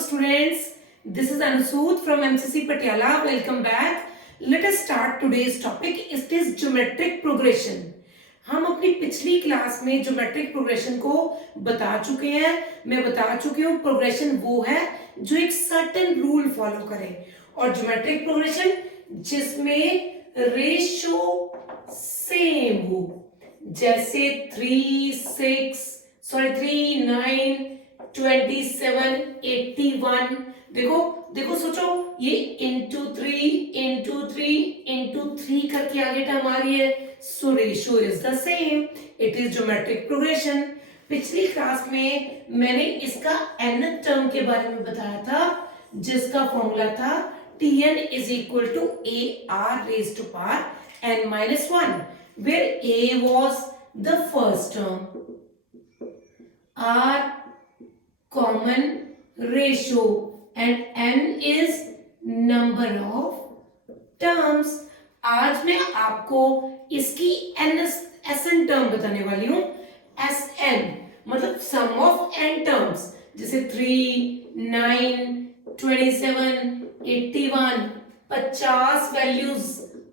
students, this is Anusud from MCC Patiala. Welcome back. Let us start today's topic. It is geometric progression. हम अपनी पिछली class में geometric progression को बता चुके हैं. मैं बता चुकी हूँ प्रोग्रेशन वो है जो एक सर्टेन रूल फॉलो करे, और ज्योमेट्रिक प्रोग्रेशन जिसमें रेशो सेम हो, जैसे 3, 9, 27, 81. देखो सोचो, ये इंटू थ्री करके आगे टर्म आ रही है. So ratio is the same. It is geometric progression. पिछली क्लास में मैंने इसका n टर्म के बारे में बताया था, जिसका फॉर्मूला था Tn is equal to AR raised to power n-1, where A was the first term, R common ratio, and n is number of terms. आज मैं आपको इसकी SN टर्म बताने वाली हूं. SN मतलब सम ऑफ n टर्म्स, जैसे 3, 9, 27, 81, 50 वैल्यूज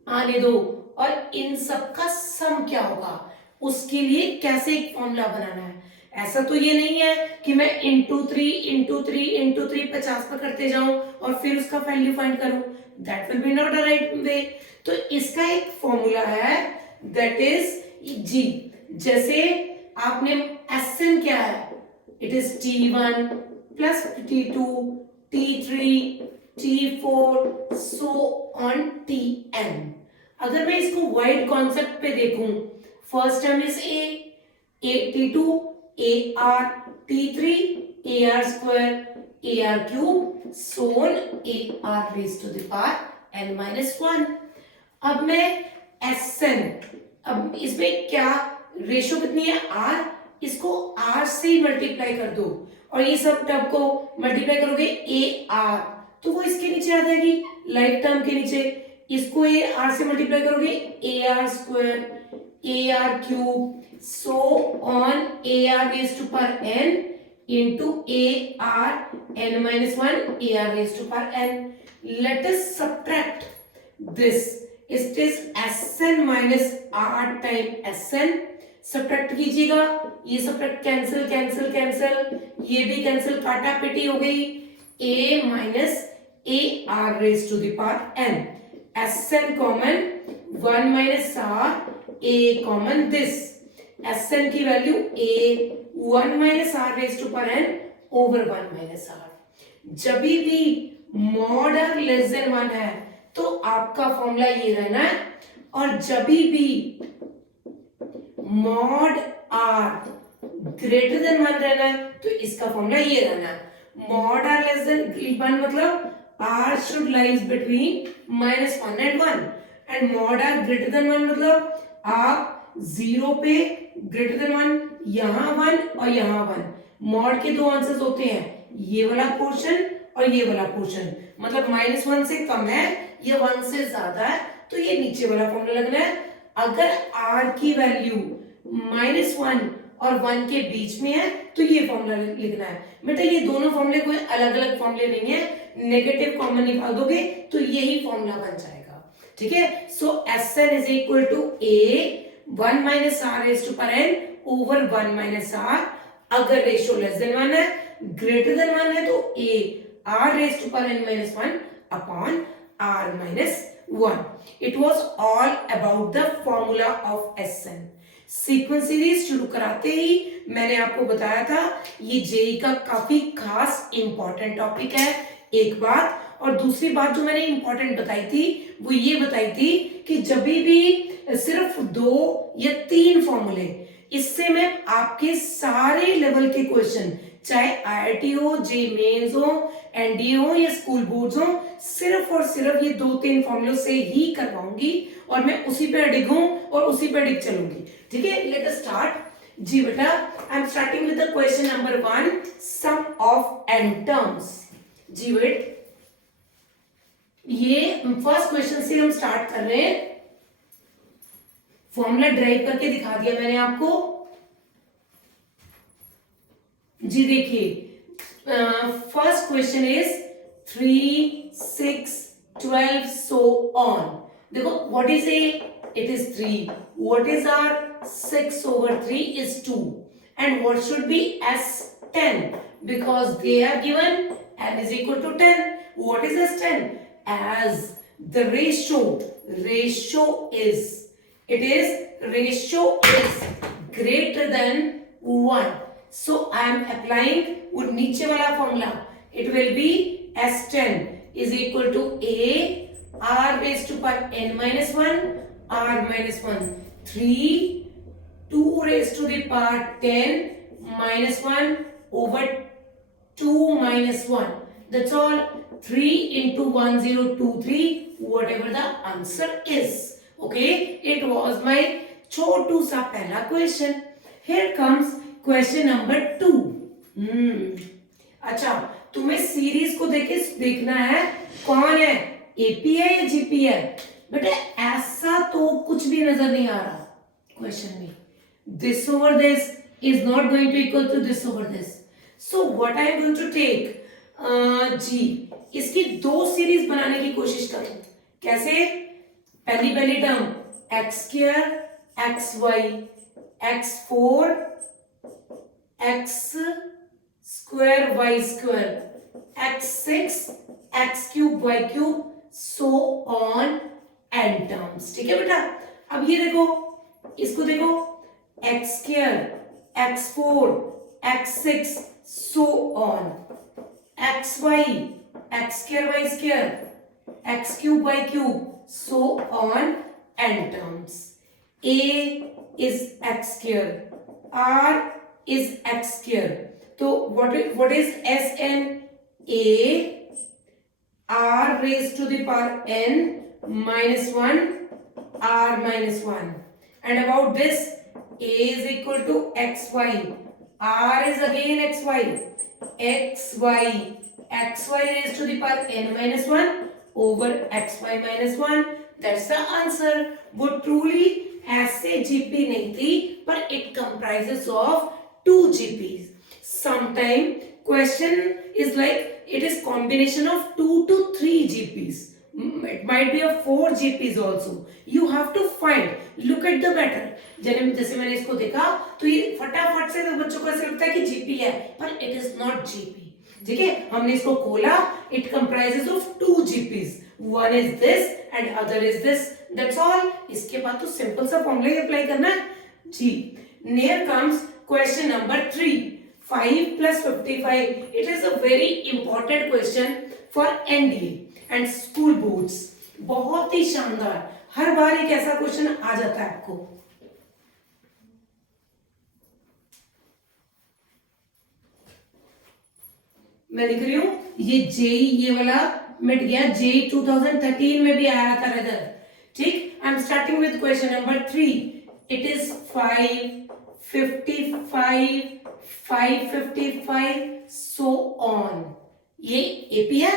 आने दो, और इन सब का सम क्या होगा, उसके लिए कैसे एक फॉर्मूला बनाना है. ऐसा तो ये नहीं है कि मैं इंटू थ्री 50 पर करते जाऊं और फिर उसका वैल्यू फाइंड करूं. That will be not the right way. तो इसका एक फॉर्मूला है, दैट इज जी. जैसे आपने SN क्या है, it is T1 plus T2, T3, T4 so on Tn. अगर मैं इसको वाइड कॉन्सेप्ट पे देखूं, first term is T2 AR, T3 AR square, AR cube, so on AR raised to the power n-1. अब मैं SN, अब इसमें क्या रेशो कितनी है, R, इसको R से मल्टीप्लाई कर दो, और ये सब टर्म को मल्टीप्लाई करोगे AR, तो वो इसके नीचे आ जाएगी, लाइक टर्म के नीचे. इसको AR से मल्टीप्लाई करोगे AR square, AR cube, so on AR raised to power n into AR n-1 AR raised to power n. Let us subtract this. It is SN minus R time SN. Subtract कीजिएगा, ये subtract cancel, ये भी cancel, काटा पिटी हो गई. A minus AR raised to the power n. SN common, 1 minus R, A common this. SN की value A 1 minus R raised to power n over 1 minus R. जब भी मॉड R लेस देन 1 है तो आपका formula ये रहना है, और जब भी मॉड R ग्रेटर देन 1 रहना है तो इसका फॉर्मूला ये रहना है. मॉड R लेस देन 1 मतलब R should lies between -1 and 1, and mod R greater than 1 मतलब आप 0 पे ग्रेटर देन 1, यहाँ 1 और यहाँ 1. मॉड के दो आंसर्स होते हैं, ये वाला पोर्शन और ये वाला पोर्शन, मतलब -1 से कम है, ये 1 से ज्यादा है, तो ये नीचे वाला फॉर्मूला लगना है. अगर R की वैल्यू -1 और 1 के बीच में है तो ये फॉर्मूला लिखना है. बेटा ये दोनों फॉर्मूले कोई अलग अलग फॉर्मूले नहीं है, नेगेटिव कॉमन निकाल दोगे तो यही फॉर्मूला बन जाएगा. ठीक है. So SN is equal to A 1 minus R raised to power n over 1 minus R. अगर रेशियो लेस देन 1 है, ग्रेटर देन 1 है, तो A R raised to power n minus 1 upon R minus 1. It was all about the formula of SN. Sequence series शुरू कराते ही मैंने आपको बताया था ये जेई का काफी खास इंपॉर्टेंट टॉपिक है, एक बात. और दूसरी बात जो मैंने इंपॉर्टेंट बताई थी वो ये बताई थी कि जब भी सिर्फ 2 या 3 फॉर्मूले, इससे मैं आपके सारे लेवल के क्वेश्चन, चाहे IIT हो, जेईई मेंस हो, एनडीए हो या स्कूल बोर्ड्स हो, सिर्फ और सिर्फ ये 2-3 फॉर्मूलों से ही करवाऊंगी, और मैं उसी पे अडिग हूं और उसी पे अडिग चलूंगी. ठीक है. लेट अस स्टार्ट. जी बेटा, I am starting with the question number 1, sum of n terms. जी बेट, ये फर्स्ट क्वेश्चन से हम स्टार्ट कर रहे हैं. फॉर्मूला ड्राइव करके दिखा दिया मैंने आपको. जी देखिए, First question is 3, 6, 12, so on. देखो what is A? It is 3. What is R? 6 over 3 is 2. And what should be S? 10. Because they are given n is equal to 10. What is S10? As the ratio is greater than 1. So I am applying वो नीचे वाला formula. It will be S10 is equal to A R raised to power n minus 1 R minus 1 3 2 raised to the power 10 minus 1 over 2 minus 1. That's all. 3 into 1023, whatever the answer is. Okay, it was my छोटू सा पहला question. Here comes question number 2. अच्छा, तुम्हें series को देखना है कौन है, AP है या जीपी है. बेटा ऐसा तो कुछ भी नजर नहीं आ रहा क्वेश्चन में. This over this is not going to equal to this over this. So what I am going to take जी, इसकी दो सीरीज बनाने की कोशिश करो. कैसे? पहली term X square X Y X 4 X square Y square X 6 X cube Y cube so on N terms. ठीक है बेटा. अब ये देखो, इसको देखो, X square X 4 X 6 so on x Y x square Y square x cube Y cube so on N terms. A is x square r is x square. तो what is Sn? A r raised to the power n minus 1 r minus 1. And about this, A is equal to xy, r is again xy, xy raised to the power n minus 1 over xy minus 1. That's the answer. वो truly ऐसे GP नहीं थी, पर it comprises of 2 GPs. Sometime question is like it is combination of 2 to 3 GPs. It might be of 4 GPs also. You have to find. Look at the matter. जैसे मैंने इसको देखा तो ये फटाफट से तो बच्चों को ऐसा लगता है कि GP है, पर it is not GP. ठीक है, हमने इसको खोला. It comprises of 2 GPs. One is this and other is this. That's all. इसके बाद तो सिंपल सा फॉर्मूला अप्लाई करना है जी. Here comes question number 3. 5 plus 55. It is a very important question for NDA and school boards. बहुत ही शानदार. हर बार एक ऐसा क्वेश्चन आ जाता है आपको. मैं लिख रही हूं ये जेई, ये वाला मिट गया. जेई 2013 में भी आया था रदर. ठीक. आई am starting with question number 3. It is 555 555 so on. ये एपी है?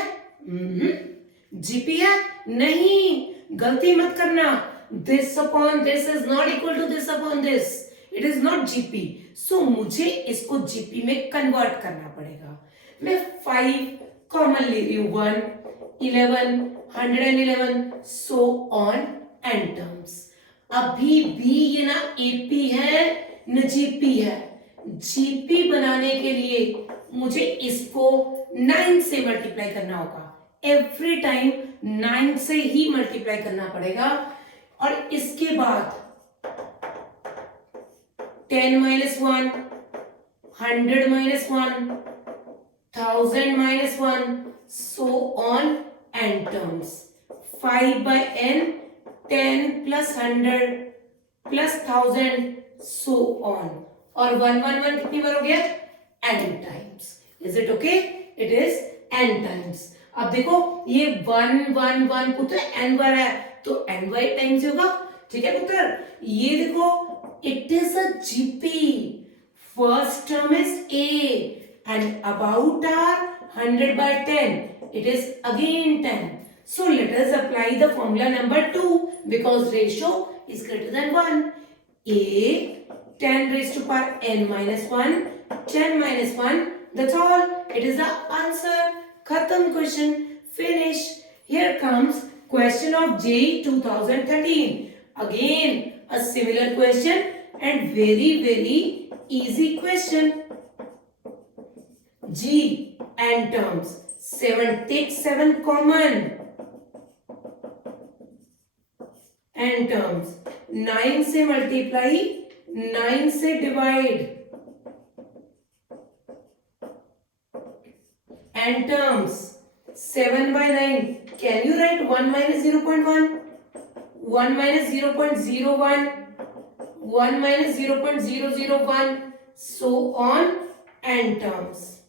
जीपी है? नहीं, गलती मत करना. this upon this is not equal to this upon this. It is not GP. so मुझे इसको GP में कन्वर्ट करना पड़ेगा. मैं 5 कॉमन ले रही हूं. 1 11 111 so on n terms. अभी भी ये ना एपी है न जीपी है. जीपी बनाने के लिए मुझे इसको 9 से मल्टीप्लाई करना होगा. एवरी टाइम 9 से ही मल्टीप्लाई करना पड़ेगा. और इसके बाद 10 minus 1 100 minus 1 1000 minus 1 so on n terms. 5 by n 10 plus 100 plus 1000 so on. और 1 कितनी बार हो गया? n times. Is it okay? It is n times. अब देखो ये 1 1 1 पुत्र n बार है तो n y टाइम्स होगा. ठीक है पुत्र. ये देखो it is a GP. First term is a and about r 100 by 10 it is again 10. So let us apply the formula number 2 because ratio is greater than 1. A 10 raised to power n minus 1 10 minus 1 That's all. It is the answer. Khatam question. Finish. Here comes question of JEE 2013. Again a similar question and very easy question. G and terms. 7 take 7 common. And terms 9 से multiply 9 से divide and terms 7 by 9. Can you write 1 minus 0.1, 1 minus 0.01, 1 minus 0.001, so on, and terms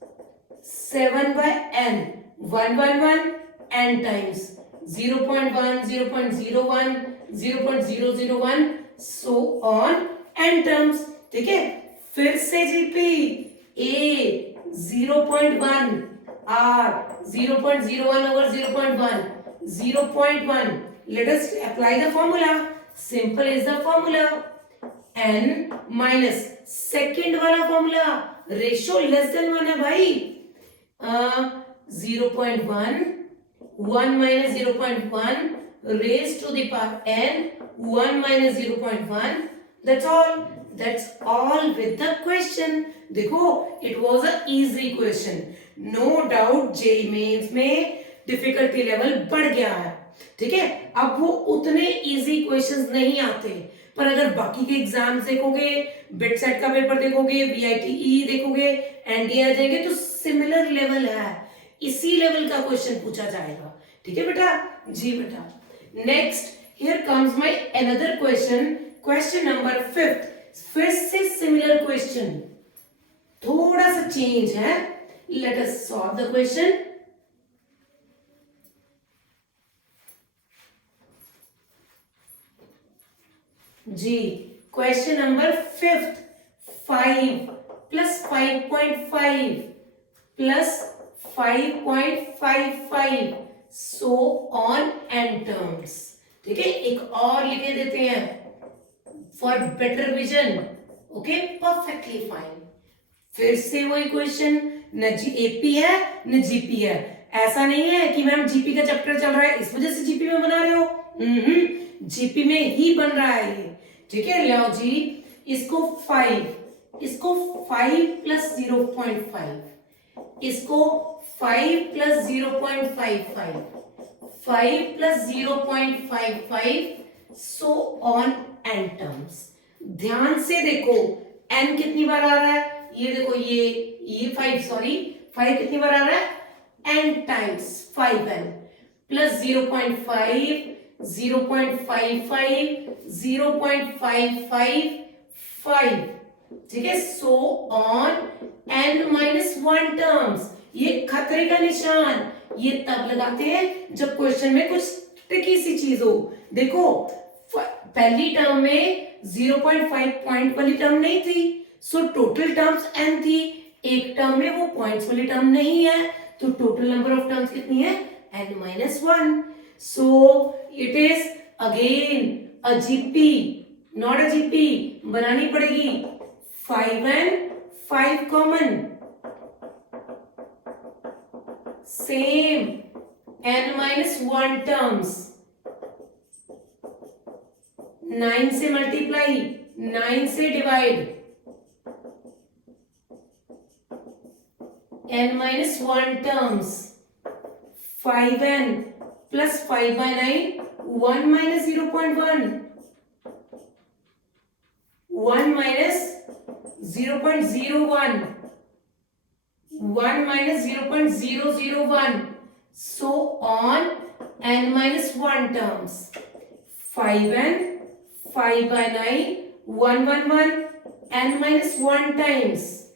7 by n 1 n times 0.1, 0.01, 0.001, so on, n terms. ठीक है, फिर से GP a 0.1 r 0.01 over 0.1 0.1. Let us apply the formula. Simple is the formula. n minus second वाला formula ratio less than 1 है भाई. 0.1 1 minus 0.1 raised to the power n 1 minus 0.1. That's all. That's all with the question. देखो it was a easy question. No doubt JEE Mains में difficulty level बढ़ गया है. ठीक है, अब वो उतने इजी क्वेश्चंस नहीं आते, पर अगर बाकी के एग्जाम्स देखोगे, बिट सेट का पेपर देखोगे, VITE देखोगे, एनडीए आ जाएंगे, तो सिमिलर लेवल है, इसी लेवल का क्वेश्चन पूछा जाएगा. ठीक है बेटा. जी बेटा. Next here comes my another question. Question number 5. फिर से सिमिलर क्वेश्चन, थोड़ा सा चेंज है. Let us solve the question. जी, question number 5. 5 plus 5.5 plus 5.55 so on and terms. ठीक है, एक और लिखे देते हैं for better vision. Okay, perfectly fine. फिर से वही क्वेश्चन, न एपी है न जीपी है. ऐसा नहीं है कि मैम जीपी का चैप्टर चल रहा है इस वजह से जीपी में बना रहे हो. जीपी में ही बन रहा है ये. ठीक है, लो जी, इसको 5, इसको 5 प्लस 0.5, इसको 5 plus 0.55, 5 plus 0.55 so on N terms. ध्यान से देखो n कितनी बार आ रहा है. ये देखो, ये 5 सॉरी 5 कितनी बार आ रहा है. n times 5n plus 0.5 0.55 0.555. ठीक है, so on n minus 1 terms. ये खतरे का निशान ये तब लगाते हैं जब क्वेश्चन में कुछ ट्रिकी सी चीज हो. देखो पहली टर्म में 0.5 पॉइंट वाली टर्म नहीं थी, सो टोटल टर्म्स n थी. एक टर्म में वो पॉइंट्स वाली टर्म नहीं है, तो टोटल नंबर ऑफ टर्म्स कितनी है, n minus 1. So it is again a GP, not a GP. बनानी पड़ेगी 5n 5 common, same n minus 1 terms. 9 से मल्टीप्लाई 9 से divide n minus 1 terms. 5n plus 5 by 9 1 minus 0.1, 1 minus 0.01, 1 minus 0.001, so on n minus 1 terms. 5n 5 by 9 111 n minus 1 times,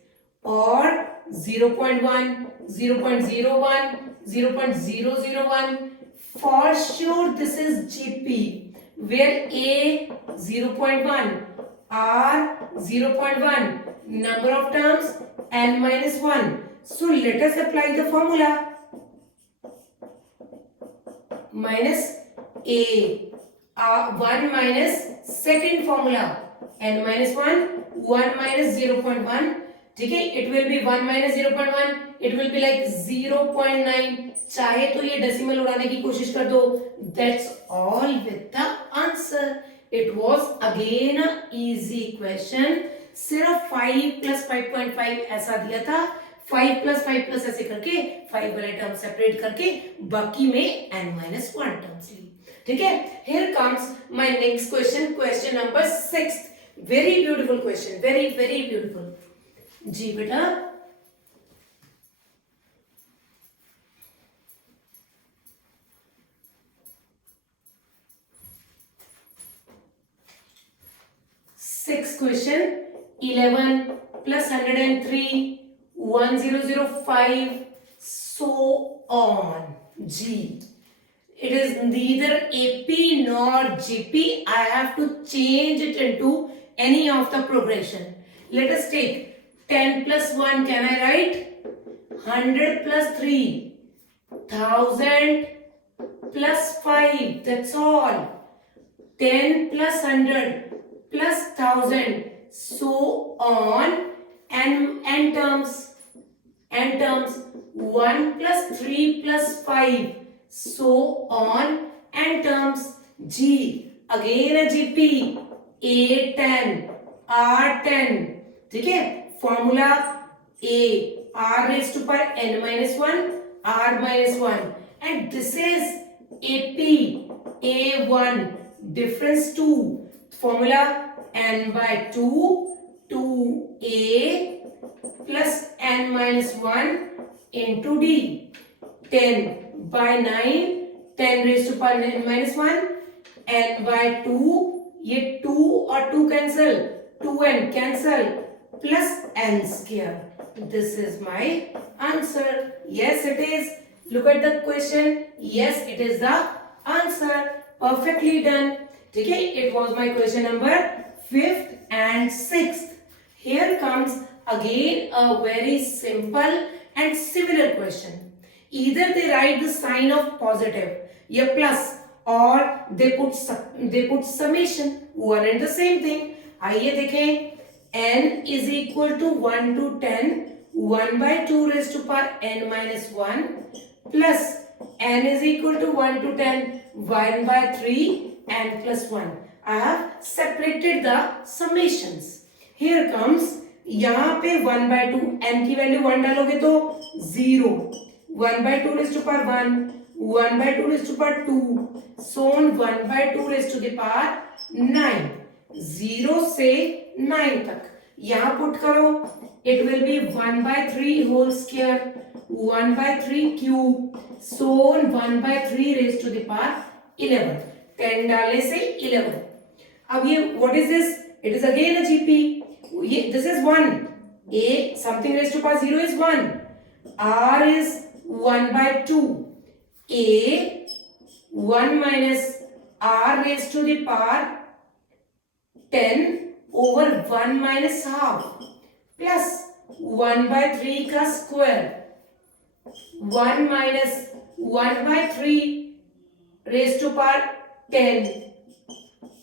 or 0.1 0.01 0.001. For sure this is GP, where A 0.1, R 0.1, number of terms n minus 1. So let us apply the formula. Minus A, 1 minus second formula, n minus 1, 1 minus 0.1. ठीक है, it will be 1 minus 0.1, it will be like 0.9, चाहे तो ये decimal उड़ाने की कोशिश कर दो, that's all with the answer. It was again a easy question, सिर्फ 5 प्लस 5.5 ऐसा दिया था, 5 प्लस 5 प्लस ऐसे करके 5 वाले टर्म सेपरेट करके बाकी में n-1 टर्म्स ली। ठीक है, here comes my next question, question number 6, very beautiful question, very very beautiful जी बेटा। Six question, 11 plus 103 1005 so on जी। It is neither AP nor GP. I have to change it into any of the progression. Let us take 10 plus 1. Can I write? 100 plus 3. 1000 plus 5. That's all. 10 plus 100 plus 1000. So on. And terms. And terms. 1 plus 3 plus 5. So on and terms. G again a GP, A10 R10, ठीक है, formula A R raised to power n-1 R minus 1 and this is AP A1 difference 2, formula n by 2 2A plus n minus 1 into D, 10 by 9 10 raised to power n minus 1 n by 2, ये 2 और 2 cancel, 2n cancel plus n square. This is my answer. Yes it is. Look at the question. Yes it is the answer. Perfectly done. ठीक है, it was my question number 5th and 6th. Here comes again a very simple and similar question. Either they write the sign of positive या plus or they put summation, one and the same thing. आइए देखें, n is equal to 1 to 10 1 by 2 raised to power n minus 1 plus n is equal to 1 to 10 1 by 3 n plus 1. I have separated the summations. Here comes, यहाँ पे 1 by 2 n की value 1 डालोगे तो 0, 1 by 2 raised to power 1, 1 by 2 raised to power 2, so on 1 by 2 raised to the power 9, 0 से 9 तक यहाँ put करो, it will be 1 by 3 whole square, 1 by 3 cube, so on 1 by 3 raised to the power 11, 10 डालने से 11. अब ये what is this? It is again a GP. ये this is 1. A something raised to power 0 is 1. R is 1 by 2. A 1 minus R raised to the power 10 over 1 minus half plus 1 by 3 का square, 1 minus 1 by 3 raised to power 10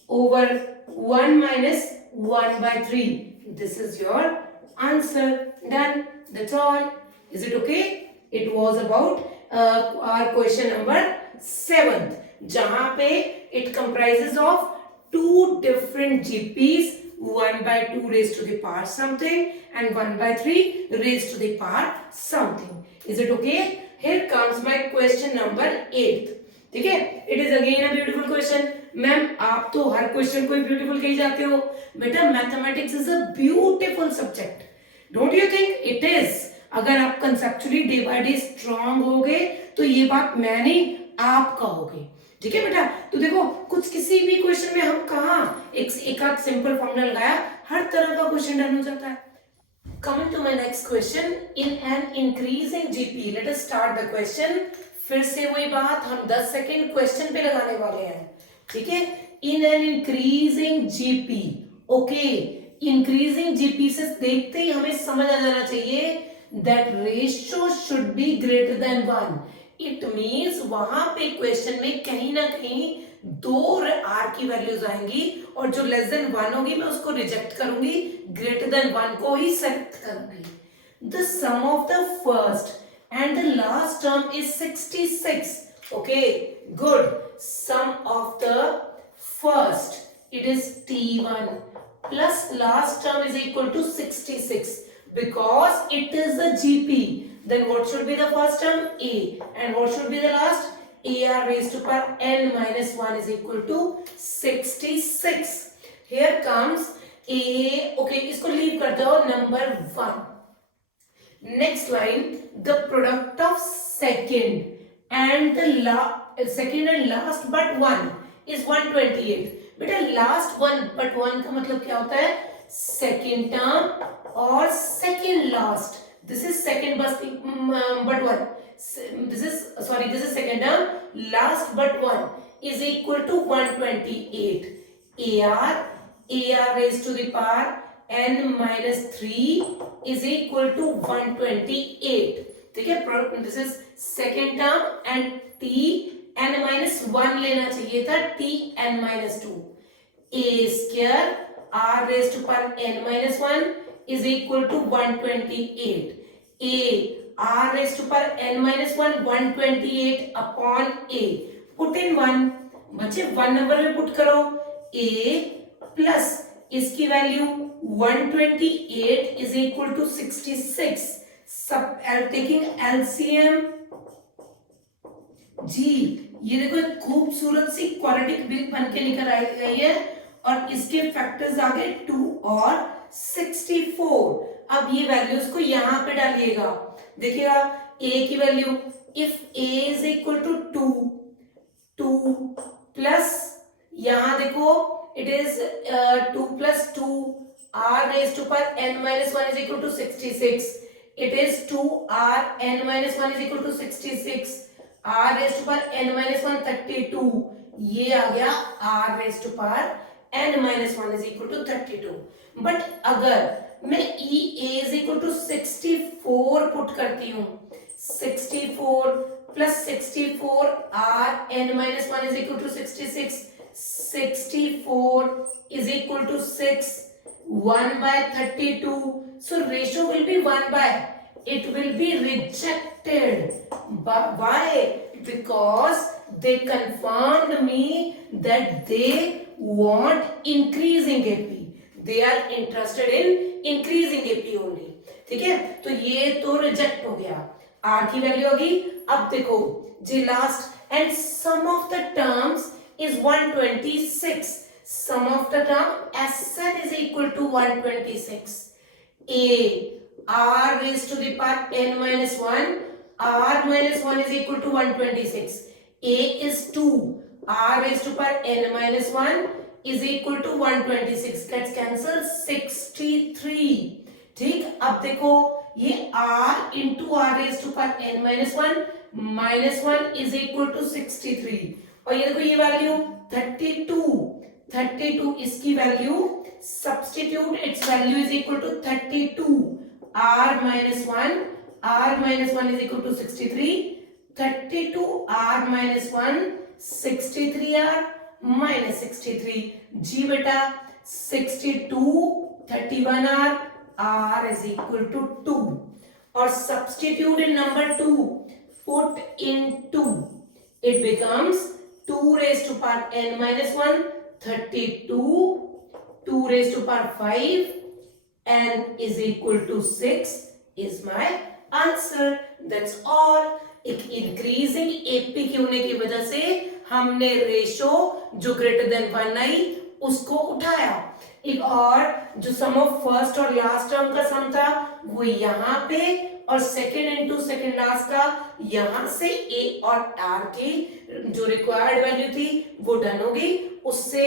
over 1 minus 1 by 3. This is your answer. Done. That's all. Is it okay? It was about our question number 7th, जहां पे it comprises of two different GPs, 1 by 2 raised to the power something and 1 by 3 raised to the power something. Is it okay? Here comes my question number 8. ठीक है, it is again a beautiful question. Ma'am आप तो हर question को beautiful कही जाते हो, बेटा mathematics is a beautiful subject, don't you think it is? अगर आप conceptually day by day strong होगे तो ये बात मैं नहीं आप कहोगे, ठीक है बेटा? तो देखो कुछ किसी भी क्वेश्चन में हम कहा एक आध सिंपल फॉर्मूला लगाया, हर तरह का क्वेश्चन डन हो जाता है. Coming to my next question, in an increasing GP, let us start the question. फिर से वही बात, हम 10 सेकेंड क्वेश्चन पे लगाने वाले हैं, ठीक है? In an increasing GP, okay, increasing GP से देखते ही हमें समझ आ जाना चाहिए that ratio should be greater than 1. It means वहां पे क्वेश्चन में कहीं ना कहीं दो आर की वैल्यूज आएंगी और जो लेस देन 1 होगी मैं उसको रिजेक्ट करूंगी, ग्रेटर देन 1 को ही सेलेक्ट करूंगी. The sum of the first and the last term is 66. Okay, good. Sum of the first, it is T1 plus last term is equal to 66. Because it is the GP, then what should be the first term? A. And what should be the last? AR raised to power n minus 1 is equal to 66. Here comes A. Okay, इसको leave कर दो, number 1. Next line, the product of second and last but one is 128. बेटा last one but one का मतलब क्या होता है? Second term और second last. This is second but one. This is second term. Last but one is equal to 128. AR raised to the power n minus 3 is equal to 128. ठीक है, this is second term and t n minus 1 लेना चाहिए था, t n minus 2. A square r raised to power n minus 1 is equal to 128. A r raised to power n minus 1 128 upon a. Put in 1. बच्चे 1 number में put करो. A plus इसकी value 128 is equal to 66. सब taking LCM. जी ये देखो एक खूबसूरत सी quadratic big बन के निकल आई गई है और इसके फैक्टर्स आ गए 2 और 64. अब ये वैल्यूज को यहाँ पे डालिएगा. देखिएगा a की value, if a is equal to 2 plus यहाँ देखो it is 2 plus 2 r raised to power n minus 1 is equal to 66. It is 2 r n minus 1 is equal to 66. r raised to power n minus 1 32. ये आ गया r raised to power n minus 1 is equal to 32. But अगर मैं a is equal to 64 put करती हूँ, 64 plus 64 r n minus 1 is equal to 66. 64 is equal to 6. 1 by 32. So ratio will be 1 by. It will be rejected. But why? Because they confirmed me that they want increasing AP. They are interested in increasing AP only. ठीक है, तो ये तो reject हो गया. R की value होगी. अब देखो जी last and sum of the terms is 126. Sum of the term Sn is equal to 126. A r raised to the power n minus 1, r minus 1 is equal to 126. A is 2, r raised to power n minus 1 is equal to 126. Gets cancelled, 63. ठीक, अब देखो ये r into r raised to power n minus 1 minus 1 is equal to 63. और ये देखो ये value 32 इसकी value substitute, it's value is equal to 32. r minus 1 is equal to 63. 32 r minus 1 63 r minus 63. जी बेटा 62 31 r is equal to 2. और substitute in number 2, put in 2, it becomes 2 raised to power n minus 1, 32, 2 raised to power 5, n is equal to 6 is my answer. That's all. एक increasing AP की होने की वजह से हमने ratio जो greater than 1 आई उसको उठाया. एक और जो सम ऑफ फर्स्ट और लास्ट टर्म का सम था वो यहाँ पे, और सेकेंड इनटू सेकेंड लास्ट का यहां से ए और आर की जो रिक्वायर्ड वैल्यू थी वो डन होगी. उससे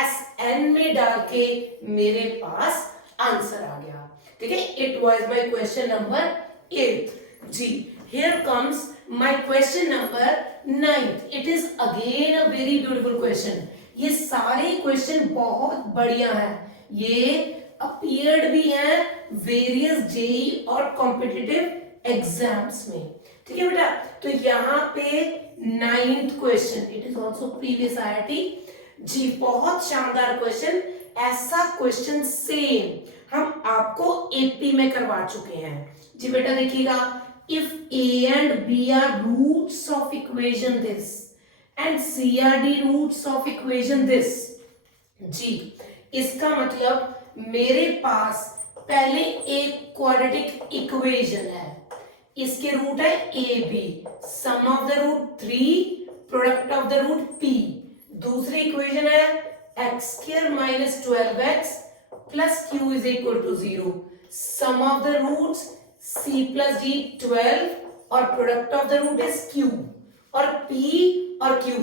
एस एन में डाल के मेरे पास आंसर आ गया. ठीक है, it was my question number 8. जी here comes my question number 9. It is again a very beautiful question. ये सारे क्वेश्चन बहुत बढ़िया हैं. ये अपीयर्ड भी हैं वेरियस जेई और कॉम्पिटिटिव एग्जाम्स में. ठीक है बेटा। तो यहाँ पे 9th question, it is also previous IIT जी, बहुत शानदार क्वेश्चन। ऐसा क्वेश्चन सेम हम आपको एपी में करवा चुके हैं जी बेटा। देखिएगा, if A and B are roots of equation this and C are D roots of equation this जी, इसका मतलब मेरे पास पहले एक क्वाड्रेटिक इक्वेशन है, इसके रूट है a b, sum of the root 3, product of the root p. दूसरी इक्वेशन है x square minus 12x plus q is equal to 0, sum of the roots c plus d 12 और product of the root is q, और p और q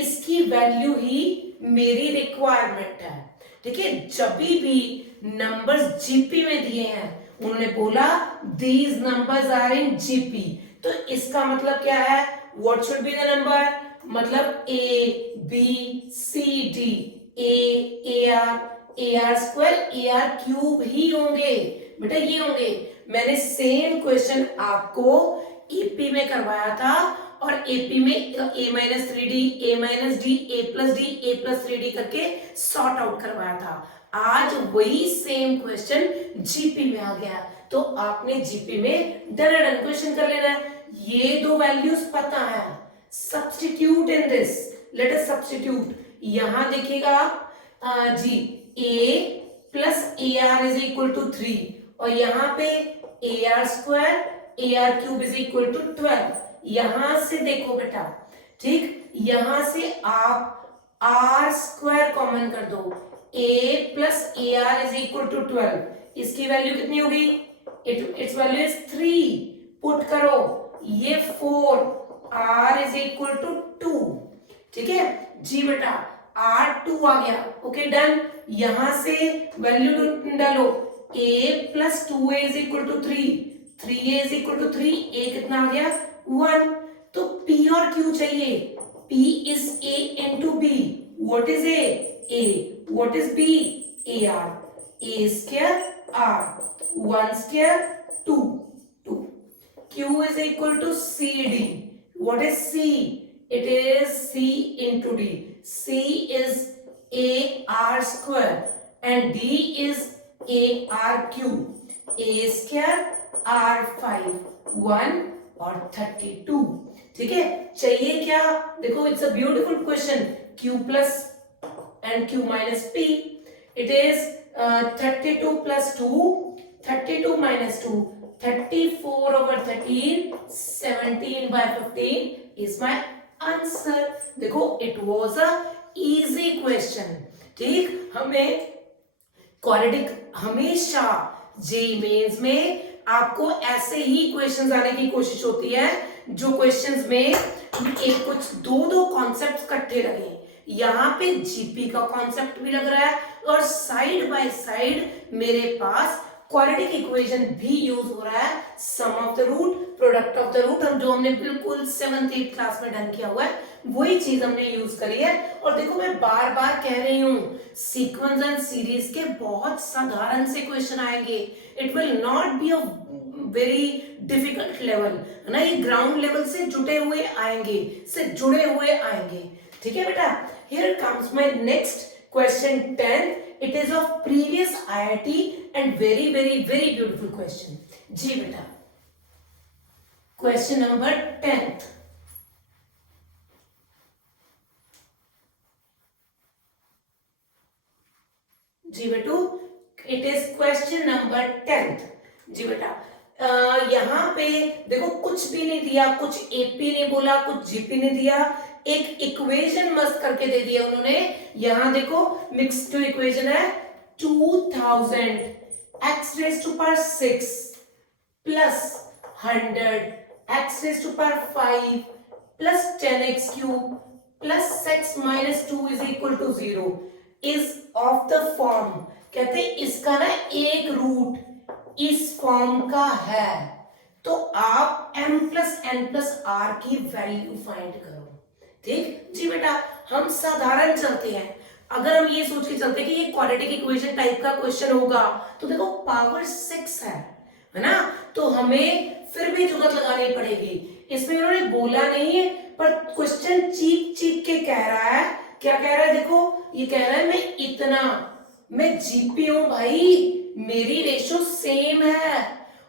इसकी value ही मेरी requirement है। ठीक है, जब भी नंबर्स जीपी में दिए हैं उन्होंने बोला these numbers are in GP, तो इसका मतलब क्या है, what should be the number, मतलब A B C D, A are square A R cube ही होंगे बेटा, ये होंगे। मैंने सेम क्वेश्चन आपको एपी में करवाया था और एपी में a minus 3d, a minus D, a plus D, a plus 3d करके सॉर्ट आउट करवाया था। आज वही सेम क्वेश्चन जीपी में आ गया, तो आपने जीपी में डन क्वेश्चन कर लेना है। ये दो वैल्यूज पता है, substitute in this, let us substitute. यहां देखिएगा जी, a plus a r is equal to 3 और यहाँ पे a are square A R cube is equal to 12। यहां से देखो बेटा, ठीक, यहां से आप आर स्क्वायर कॉमन कर दो, a plus a r is equal to 12, इसकी वैल्यू कितनी होगी, इट्स वैल्यू इज 3, पुट करो ये 4, r इज इक्वल टू 2। ठीक है जी बेटा, r2 आ गया, ओके डन। यहां से वैल्यू डालो, a plus 2a is equal to 3, 3a is equal to 3, a कितना आ गया 1। तो p और q चाहिए, p is a into b, what is a, what is b, ar, a square r, 1 square 2, q is equal to cd, what is c, it is c into d, c is a r square and d is a r cube, a square r 5, 1 और 32। ठीक है, चाहिए क्या, देखो it's a beautiful question, q plus and q minus p, it is 32 plus 2, 32 minus 2, 34 over 13, 17 by 15 is my answer। देखो it was a easy question. ठीक, हमें quadratic हमेशा जेईई मेंस में आपको ऐसे ही क्वेश्चंस आने की कोशिश होती है जो क्वेश्चंस में एक कुछ दो कॉन्सेप्ट्स इकट्ठे लगे। यहाँ पे जीपी का कॉन्सेप्ट भी लग रहा है और साइड बाय साइड मेरे पास क्वाड्रेटिक इक्वेशन भी यूज हो रहा है, sum of the root, product of the root, हम जो हमने बिल्कुल 7th 8th क्लास में डन किया हुआ है वही चीज हमने यूज करी है। और देखो मैं बार बार कह रही हूँ, सीक्वेंस एंड सीरीज के बहुत साधारण से क्वेश्चन आएंगे, it will not be a very difficult level, है ना, ये ग्राउंड लेवल से जुड़े हुए आएंगे। ठीक है बेटा, here comes my next question 10, it is of previous IIT and very beautiful question। जी बेटा, क्वेश्चन नंबर 10th, जी बेटू, it is question number 10th। जी बेटा, यहाँ पे देखो कुछ भी नहीं दिया, कुछ एपी नहीं बोला, कुछ जीपी नहीं दिया, एक इक्वेशन मस्त करके दे दिया उन्होंने। यहां देखो मिक्स टू इक्वेशन है, 2000 x raise to power 6 plus 100 x raise to power 5 plus 10x cube plus 6 minus 2 is equal to 0 is of the form. कहते हैं इसका ना एक रूट इस फॉर्म का है, तो आप m plus n plus r की वैल्यू फाइंड करो। ठीक जी बेटा, हम साधारण चलते हैं, अगर हम ये सोच के चलते हैं कि ये क्वाड्रेटिक इक्वेशन टाइप का क्वेश्चन होगा तो देखो पावर 6 है ना, तो हमें फिर भी जुगत लगानी पड़ेगी। इसमें इन्होंने बोला नहीं है पर क्वेश्चन चीख चीख के कह रहा है। क्या कह रहा है देखो, ये कह रहा है मैं इतना, मैं जीपी हूं भाई, मेरी रेशो सेम है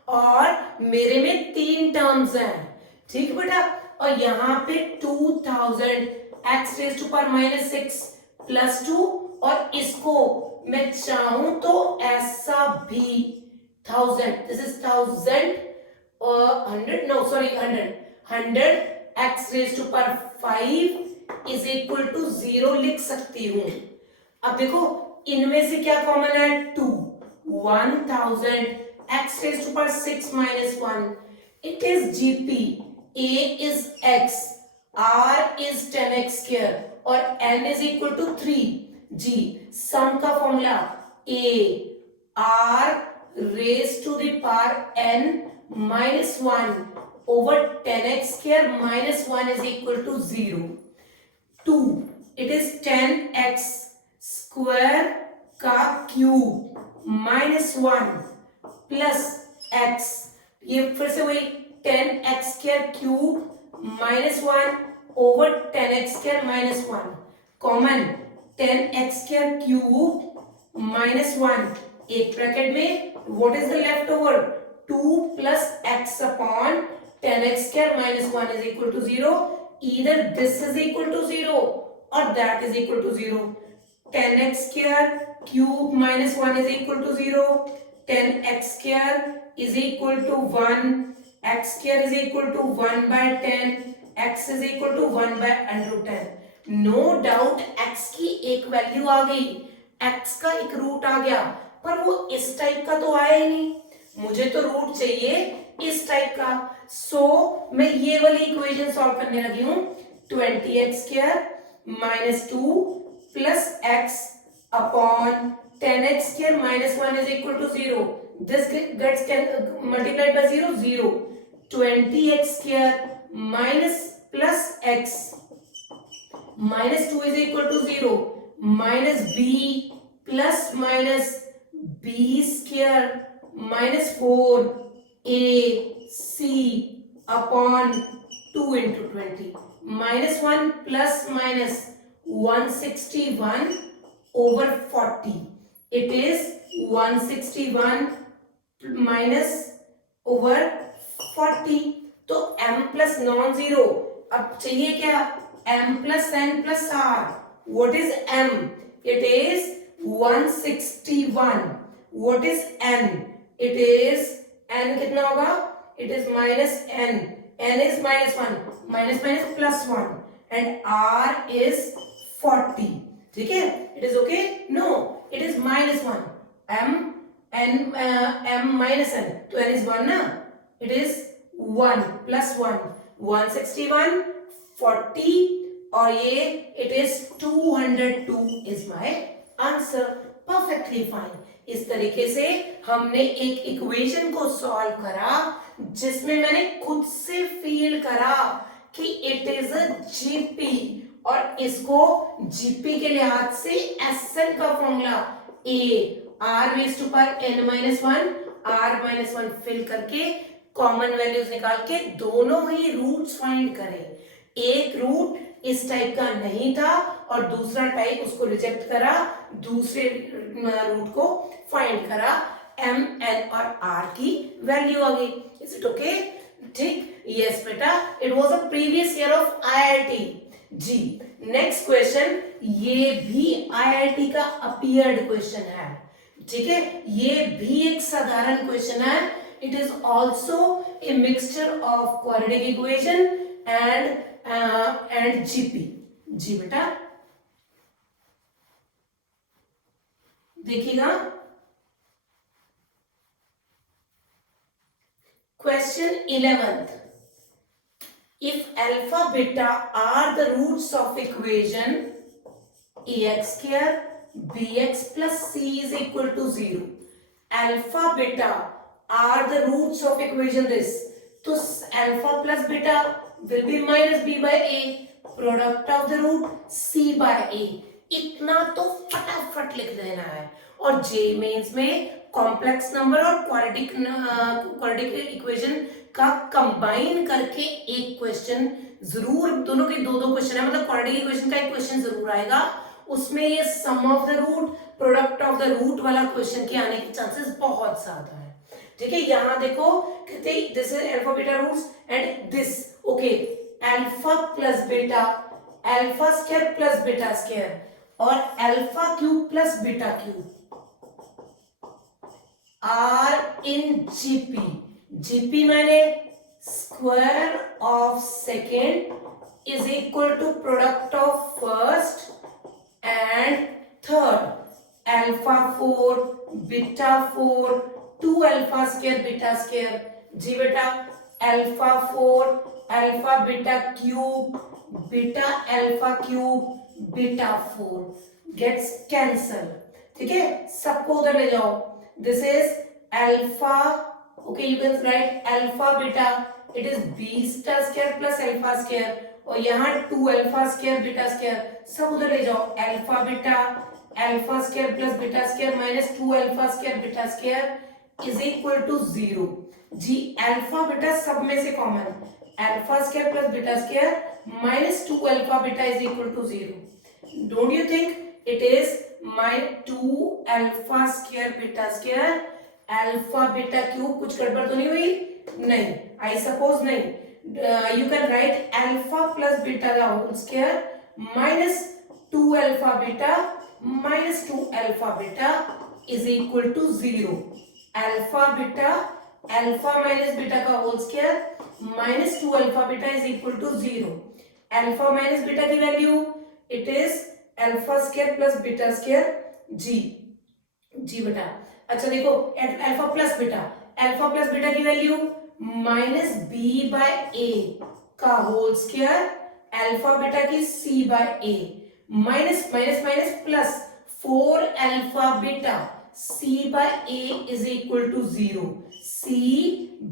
और मेरे में 3 टर्म्स हैं, ठीक बेटा। और यहाँ पे 2000 x raise to power -6 plus 2, और इसको मैं चाहूं तो ऐसा भी 1000, this is 1000 100, no sorry 100 x raise to power 5 is equal to 0 लिख सकती हूं। अब देखो इनमें से क्या कॉमन है, 2, 1000 x raise to power 6 minus 1, it is gp, a is x, r is 10x square और n is equal to 3। जी सम का formula a r raised to the power n minus 1 over 10x square minus 1 is equal to 0। 2, it is 10x square का cube minus 1 plus x, ये फिर से वही 10x square cube minus 1 over 10x square minus 1, common 10x square cube minus 1, एक bracket में what is the left over, 2 plus x upon 10x square minus 1 is equal to 0, either this is equal to 0 or that is equal to 0, 10x square cube minus 1 is equal to 0, 10x square is equal to 1, x square is equal to 1 by 10, x is equal to 1 by under 10। No doubt x की एक value आ गई, x का एक root आ गया, पर वो इस टाइप का तो आया ही नहीं, मुझे तो रूट चाहिए इस टाइप का। सो मैं ये वाली इक्वेशन सॉल्व करने लगी हूं, 20x square minus 2 plus x upon 10x square minus 1 is equal to 0, this gets multiplied by 0, 0, 20x square minus plus x minus 2 is equal to 0, minus b plus minus b square minus 4ac upon 2 into 20, minus 1 plus minus 161 over 40, it is 161 minus over 40, तो m plus non zero, अब चाहिए क्या, m plus n plus r, what is m, it is 161, what is n, it is n कितना होगा, it is minus n, n is minus 1, minus minus plus 1 and r is 40, ठीक है, it is okay, no, it is minus 1, m minus n, तो n is 1 ना, it is 1 plus 1, 161 40 और ये it is 202 is my answer, perfectly fine। इस तरीके से हमने एक इक्वेशन को सॉल्व करा जिसमें मैंने खुद से फील करा कि इट इज अ जीपी, और इसको जीपी के लिहाज से एसएन का formula a r raise to power n minus 1 r minus 1 fill करके कॉमन वैल्यूज निकाल के दोनों ही रूट्स फाइंड करें। एक रूट इस टाइप का नहीं था और दूसरा टाइप उसको रिजेक्ट करा, दूसरे रूट को फाइंड करा, एम एन और आर की वैल्यू आ गई। Is it okay? ठीक, यस बेटा, it was a previous year of IIT. जी नेक्स्ट क्वेश्चन, ये भी आईआईटी का अपीयर्ड क्वेश्चन है, ठीक है, ये भी एक साधारण क्वेश्चन है। It is also a mixture of quadratic equation and GP. जी बेटा देखिएगा, question 11th, if alpha beta are the roots of equation ax square bx plus c is equal to 0, alpha beta are the roots of equation this, तो alpha plus beta will be minus b by a, product of the root c by a, इतना तो फटाफट लिख देना है। और जे mains में complex number और क्वाड्रेटिक इक्वेशन का कंबाइन करके एक क्वेश्चन जरूर, दोनों के दो दो क्वेश्चन है, मतलब क्वाड्रेटिक इक्वेशन का एक क्वेश्चन जरूर आएगा, उसमें ये sum of the root, product of the root वाला क्वेश्चन के आने के चांसेस बहुत ज्यादा है। ठीक है, यहां देखो कहते this is alpha beta roots and this, okay, alpha plus beta, alpha square plus beta square और alpha cube plus beta cube are in GP. GP माने square of second is equal to product of first and third, alpha 4 beta 4 2 alpha square beta square. जी बेटा, alpha 4 alpha beta cube beta alpha cube beta 4 gets cancel. ठीक है, सबको उधर ले जाओ। This is alpha, okay, you can write alpha beta, it is beta square plus alpha square, और यहाँ 2 अल्फा स्क्वायर बीटा स्क्वायर, सब उधर ले जाओ। Alpha beta alpha square plus beta square minus 2 alpha square beta square is equal to 0। जी, alpha beta सब में से common, alpha square plus beta square minus 2 alpha beta is equal to 0। Don't you think it is my 2 alpha square beta square alpha beta cube, कुछ गड़बड़ तो नहीं हुई? नहीं, आई सपोज नहीं। You can write alpha plus beta the whole square minus 2 alpha beta minus 2 alpha beta is equal to 0. Alpha beta, alpha minus beta का whole square minus 2 alpha beta is equal to 0. Alpha minus beta की value it is alpha square plus beta square g। जी बेटा, अच्छा देखो alpha plus beta की value minus B by A का whole square alpha beta की C by A minus minus minus plus 4 alpha beta C by A is equal to 0। C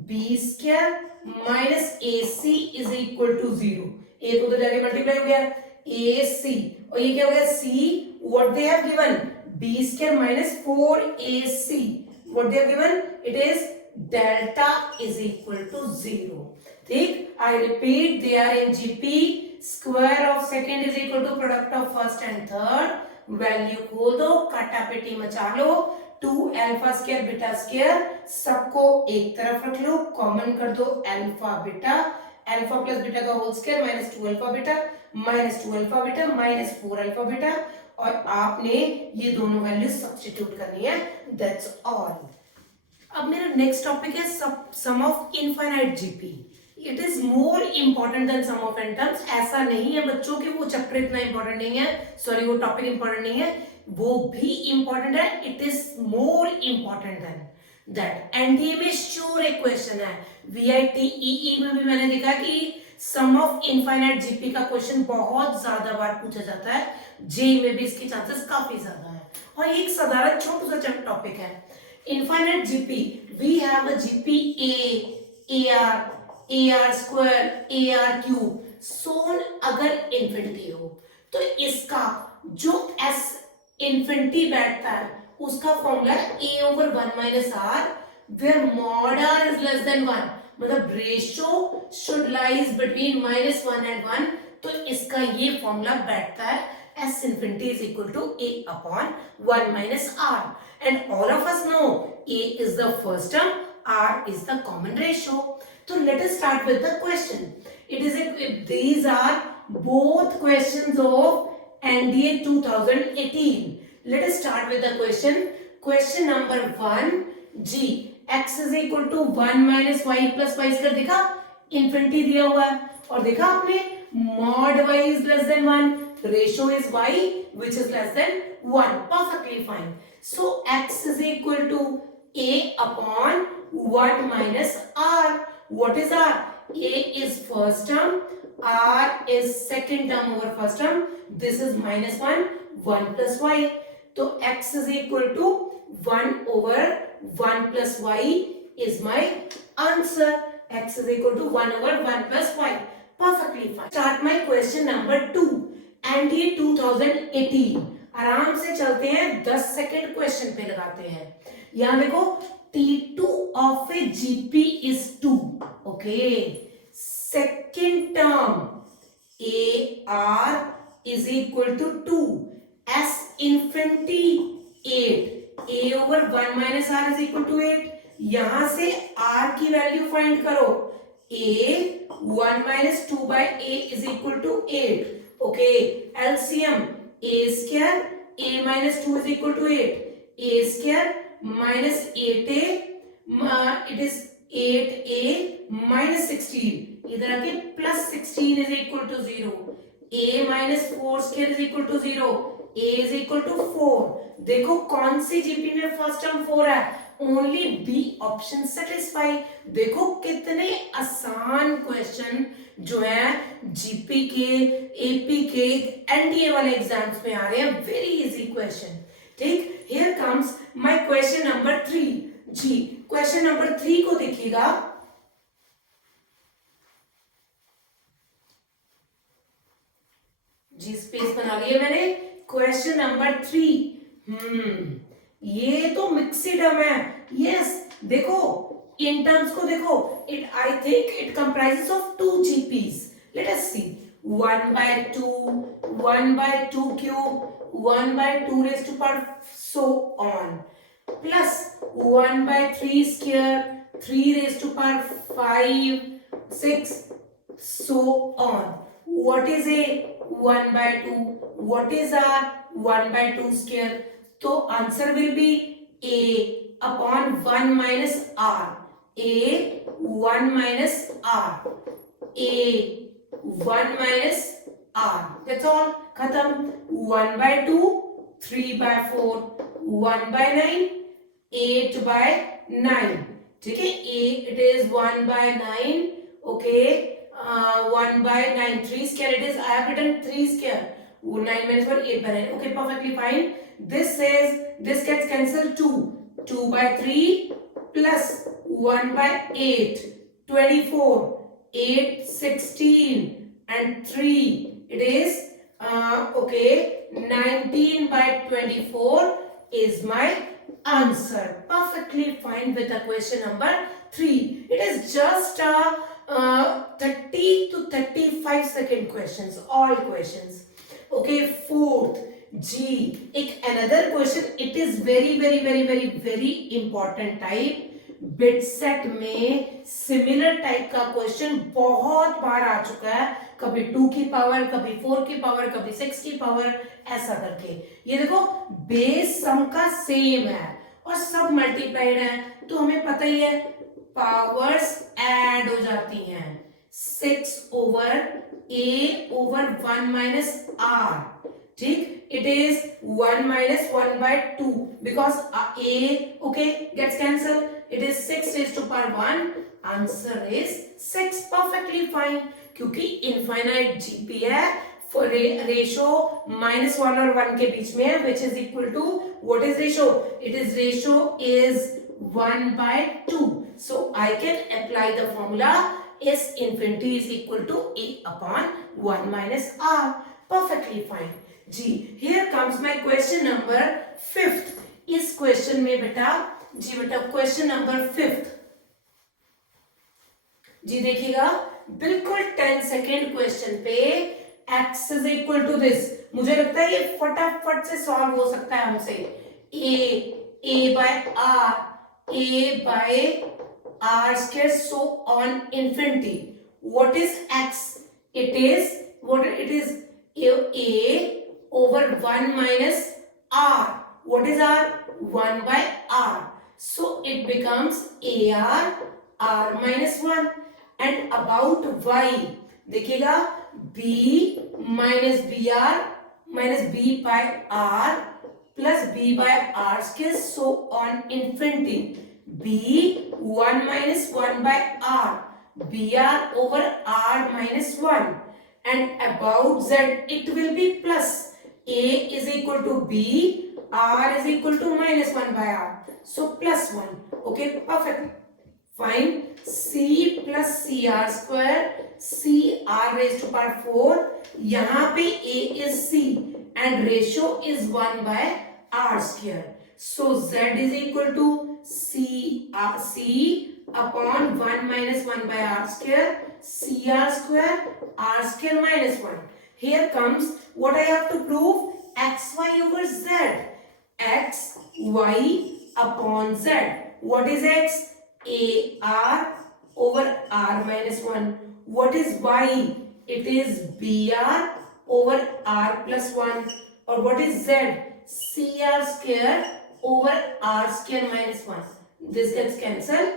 B square minus A C is equal to 0। A तो उधर जाके multiply हो गया, ए सी, और ये क्या हो गया? C, what they have given, B square minus 4 A C, what they have given, it is delta is equal to 0। ठीक, I repeat, they are in GP, square of second is equal to product of first and third, value खोल दो, काटापेटी मचा लो, 2 alpha square beta square सबको एक तरफ रख लो, कॉमन कर दो alpha beta, alpha plus beta का whole square minus 2 alpha beta minus 2 alpha beta minus 4 alpha beta, और आपने ये दोनों वैल्यू सब्स्टिट्यूट करनी है, दैट्स ऑल। अब मेरा नेक्स्ट टॉपिक है sum of infinite GP. It is more important than sum of N terms. ऐसा नहीं है बच्चों कि वो चैप्टर इतना इंपॉर्टेंट नहीं है, सॉरी वो टॉपिक इंपॉर्टेंट नहीं है, वो भी इंपॉर्टेंट है, it is more important than that. NDA में श्योर एक क्वेश्चन है, VIT में भी मैंने देखा कि सम ऑफ इनफाइनाइट जीपी का क्वेश्चन बहुत ज्यादा बार पूछा जाता है, जेई में भी इसकी चांसेस काफी ज्यादा है, और एक साधारण छोटा सा टॉपिक है infinite GP। we have a GP AR square AR cube सोन अगर इन्फिनिटी हो तो इसका जो S इन्फिनिटी बैठता है उसका formula A over 1 minus R where mod R is less than 1, मतलब ratio should lies between -1 and 1, तो इसका ये फॉर्मूला बैठता है S infinity is equal to A upon 1 minus R, and all of us know A is the first term, R is the common ratio. So let us start with the question. These are both questions of NDA 2018. Let us start with the question. Question number 1, G x is equal to 1 minus y plus y square, देखा infinity दिया हुआ है, और देखा आपने mod y is less than 1, ratio is y which is less than 1, perfectly fine. So x is equal to A upon 1 minus R. What is R? A is first term, R is second term over first term. This is minus 1, 1 plus y. So x is equal to 1 over 1 plus y is my answer. X is equal to 1 over 1 plus y. Perfectly fine. Start my question number 2. NDA 2018. आराम से चलते हैं, 10 second question पे लगाते हैं। यहां देखो T2 of a GP is 2. Okay. Second term AR is equal to 2. S infinity 8. A over 1 minus R is equal to 8. यहां से R की वैल्यू फाइंड करो. A 1 minus 2 by A is equal to 8. Okay. LCM A square A minus 2 is equal to 8. A square minus 8A, it is 8A minus 16. इधर आके plus 16 is equal to 0. A minus 4 square is equal to 0. A is equal to 4. देखो कौन सी GP में first term 4 है. Only b option satisfy. देखो कितने आसान क्वेश्चन जो है जीपी के, एपी के, एनडीए वाले एग्जाम्स में आ रहे हैं. Very easy question. ठीक. Here comes my question number 3. जी क्वेश्चन नंबर 3 को देखिएगा. जी स्पेस बना लिया मैंने. Question number 3. ये तो मिक्सिडम है. यस देखो इन टर्म्स को देखो. It I think it comprises of 2 GPs. Let us see. 1 by 2, 1 by 2 cube, 1 by 2 raised to power so on, plus 1 by 3 square, 3 raised to power 5, 6, so on. What is a 1 by 2? What is a 1 by 2 square? So answer will be A upon 1 minus R. A 1 minus R. A 1 minus R. That's all. Khatam. 1 by 2, 3 by 4, 1 by 9, 8 by 9. ठीक है. A it is 1 by 9. Okay. 1 by 9. 3 square it is. I have written 3 square. 9 minus 1, 8 by 9. Okay, perfectly fine. This says this gets cancelled 2. 2 by 3 plus 1 by 8. 24. 8, 16 and 3. It is okay. 19 by 24 is my answer. Perfectly fine with the question number 3. It is just 30 to 35 second questions. All questions. Okay. Fourth. G. एक another question. It is very important type. Bit set में similar type का question बहुत बार आ चुका है. कभी 2 की power, कभी 4 की पावर, कभी 6 की पावर, ऐसा करके. ये देखो बेस सम का सेम है और सब मल्टीप्लाइड है. तो हमें पता ही है पावर्स ऐड हो जाती हैं. 6 over a over 1 minus r. ठीक. It is 1 minus 1 by 2 because a okay gets cancelled. It is 6 raised to power 1. Answer is 6. Perfectly fine. क्योंकि इनफाइनाइट जीपी है. रेशो -1 और 1 के बीच में है, which is equal to what is ratio? It is ratio is 1 by 2. So I can apply the formula S infinity is equal to A upon 1 minus R. Perfectly fine. Ji here comes my question number 5th. इस question में बेटा question number 5th. जी देखिएगा बिल्कुल 10 second question पे x is equal to this. मुझे लगता है ये फटाफट से सॉल्व हो सकता है हमसे. a by r square so on infinity. What is x? It is a over 1 minus r. What is r? 1 by r. So it becomes r minus 1. And about y देखिएगा b minus br minus b by r plus b by r square so on infinity. b 1 minus 1 by r. br over r minus 1. And about z it will be plus. A is equal to b, r is equal to minus 1 by r. So plus 1. Okay, perfect. Fine. C plus cr square, cr raised to power 4. यहाँ पे a is c and ratio is 1 by r square. So z is equal to C upon 1 minus 1 by r square, CR square, r square minus 1. Here comes what I have to prove, xy over z. xy upon z. What is x? AR over r minus 1. What is y? It is BR over r plus 1. Or what is z? CR square over r square minus 1. This gets cancelled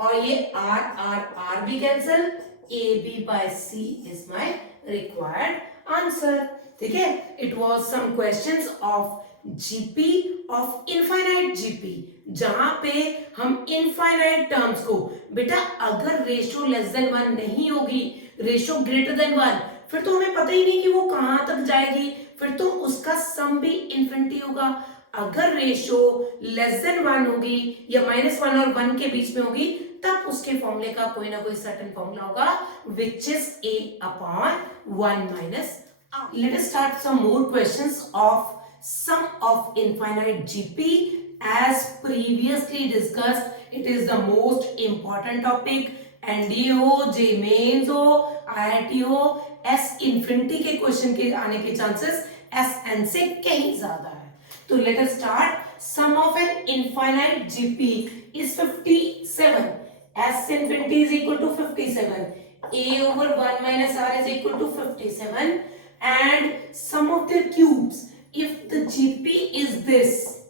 और ये r भी cancel. AB by C is my required answer. ठीक है, it was some questions of GP of infinite GP, जहां पे हम infinite terms को, बेटा अगर रेशियो लेस देन 1 नहीं होगी, रेशियो ग्रेटर देन 1, फिर तो हमें पता ही नहीं कि वो कहां तक जाएगी, फिर तो उसका सम भी इन्फिनिटी होगा. अगर रेशियो लेस देन 1 होगी या -1 और 1 के बीच में होगी, तब उसके फॉर्मूले का कोई ना कोई सर्टेन फॉर्मूला होगा which is a upon 1 minus r. Let us start some more questions of sum of infinite GP. As previously discussed, it is the most important topic. NDO, J mains हो, IIT हो, S infinity के question के आने के chances SN से कहीं ज्यादा है. तो let us start. Sum of an infinite GP is 57. S infinity is equal to 57. A over 1 minus r is equal to 57. And sum of their cubes. If the GP is this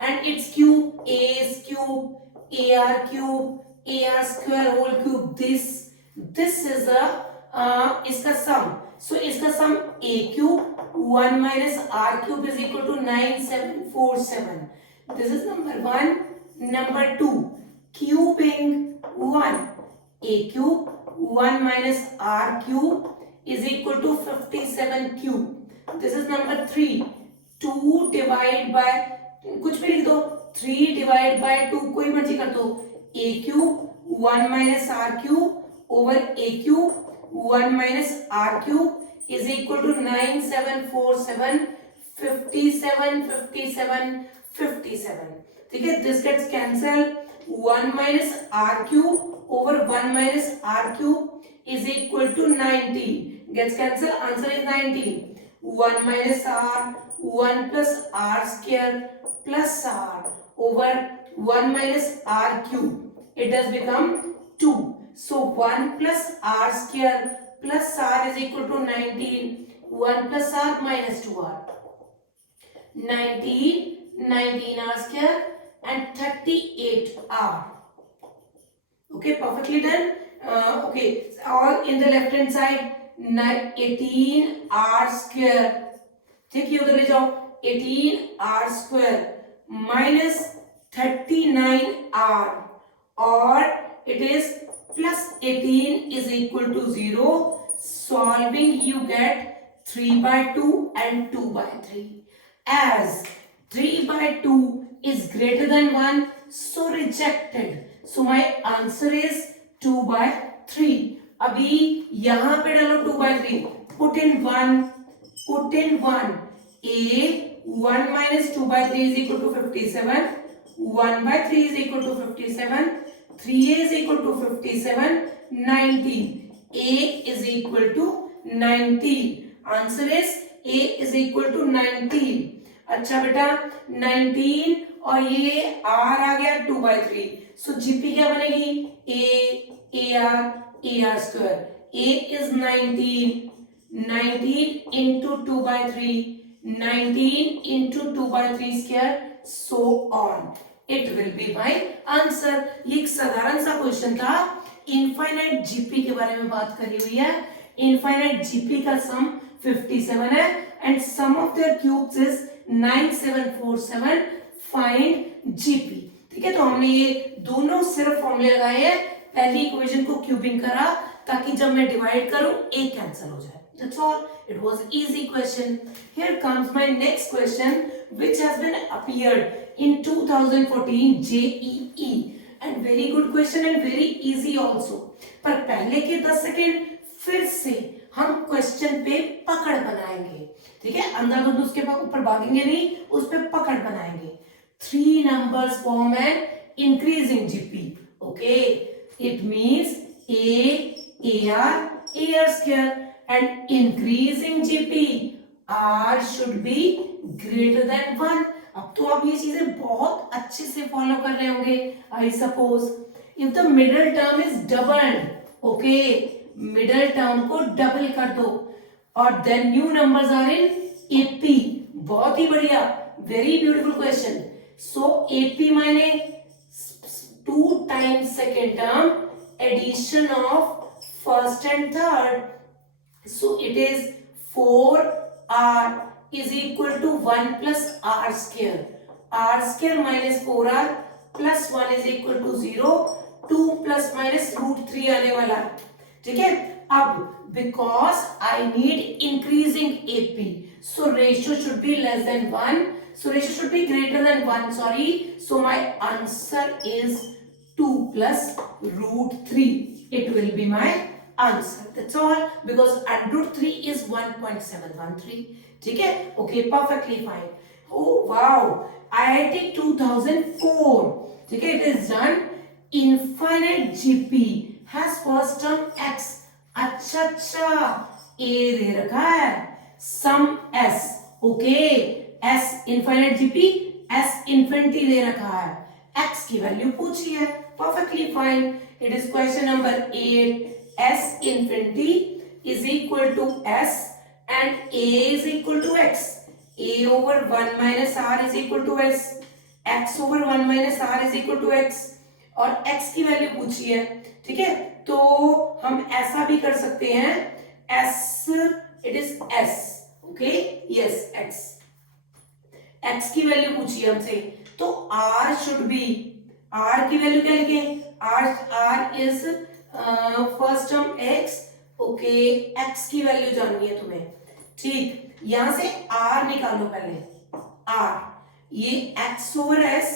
and its cube, A's cube, AR cube, AR square whole cube, this is a इसका sum. So इसका sum A cube 1 minus r cube is equal to 9747. This is number 1. Number 2, cubing 1. A cube 1 minus r cube is equal to 57 cube. This is number 3. 2 divided by, कुछ भी लिख दो, 3 divided by 2, कोई मर्जी कर दो. A cube 1 minus r cube over A cube 1 minus r cube is equal to 9747 57 57 57. ठीक है, this gets cancelled. 1 minus r cube over 1 minus r cube is equal to 19. Gets cancelled. Answer is 19. 1 minus r, 1 plus r square plus r over 1 minus r cube. It does become 2. So 1 plus r square plus r is equal to 19. 1 plus r minus 2r. 19r square and 38r. Okay, perfectly done. Okay, all in the left hand side. 18r square. ठीक है, उधर ले जाओ. 18r square minus 39r, or it is plus 18 is equal to 0. Solving you get 3 by 2 and 2 by 3. As 3 by 2 is greater than 1, so rejected. So my answer is 2 by 3. अभी यहाँ पे डालो 2 by 3. Put in 1. Put in 1. A 1 minus 2 by 3 is equal to 57. 1 by 3 is equal to 57. 3a is equal to 57. 19. A is equal to 19. Answer is A is equal to 19. अच्छा बेटा, 19 और ये R आ गया 2 by 3. So GP क्या बनेगी? AR square. A is 19. 19 into 2 by 3. 19 into 2 by 3 square. So on. It will be my answer. ये एक साधारण सा क्वेश्चन था. इनफाइनाइट जीपी के बारे में बात करी हुई है. इनफाइनाइट जीपी का सम 57 है and sum of there cubes is 9747. Find GP. ठीक है, तो हमने ये दोनों सिर्फ फॉर्मूले लगाए हैं. पहली इक्वेशन को क्यूबिंग करा ताकि जब मैं डिवाइड करूं ए कैंसिल हो जाए. That's all. It was easy question. Here comes my next question, which has been appeared in 2014 JEE, and very good question and very easy also. पर पहले के 10 सेकेंड फिर से हम क्वेश्चन पे पकड़ बनाएंगे. ठीक है, अंदर तो उसके ऊपर भागेंगे नहीं, उस पे पकड़ बनाएंगे. 3 numbers form an increasing GP. Okay, it means AR square, and increasing GP R should be greater than 1. अब तो आप ये चीजें बहुत अच्छे से फॉलो कर रहे होंगे. I suppose if the middle term is doubled, okay, middle term को डबल कर दो और then new numbers are in AP. बहुत ही बढ़िया, very beautiful question. So AP माने 2 times second term addition of first and third. So it is 4R is equal to 1 plus R square. R square minus 4R plus 1 is equal to 0. 2 plus minus root 3 आने वाला है. ठीक है. अब because I need increasing AP, so ratio should be less than 1. So ratio should be greater than 1. Sorry. So my answer is 2 plus root 3. It will be my answer. That's all, because under root 3 is 1.713. ठीक है. Okay, perfectly fine. Oh wow, IIT 2004. ठीक है. It is done. Infinite GP has first term x. अच्छा A दे रखा है. Sum S. Okay, S infinite GP, S infinity दे रखा है. X की वैल्यू पूछी है. Perfectly fine. It is question number 8. S infinity is equal to S and A is equal to X. A over 1 minus R is equal to S. X over 1 minus R is equal to X. और X की value पूछी है. ठीक है. तो हम ऐसा भी कर सकते हैं. S, it is S. Okay, yes, X. X की वैल्यू पूछी है हमसे. तो R should be, R की वैल्यू क्या लिखें? R is first term x. Okay, x की वैल्यू जाननी है तुम्हें. ठीक, यहां से r निकालो पहले. r, ये x over s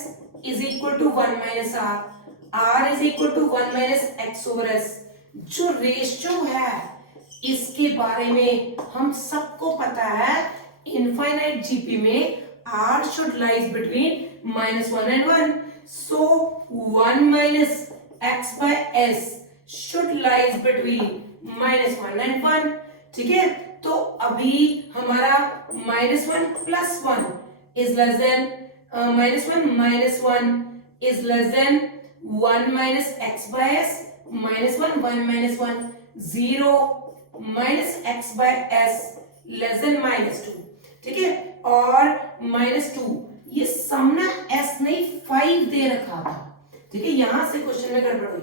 is equal to 1 minus r is equal to 1 minus x over s. जो रेशियो है इसके बारे में हम सबको पता है. इनफाइनाइट जीपी में r should lies between -1 and 1. So 1 minus x by s should lies between -1 and 1. ठीक है. तो अभी हमारा -1 plus 1 is less than -1 minus 1 is less than 1 minus x by s. -1 1 minus 1 0 minus x by s less than -2. ठीक है. और -2 ये सम ना s नहीं 5 दे रखा था. ठीक है. यहां से क्वेश्चन में गड़बड़ हुई.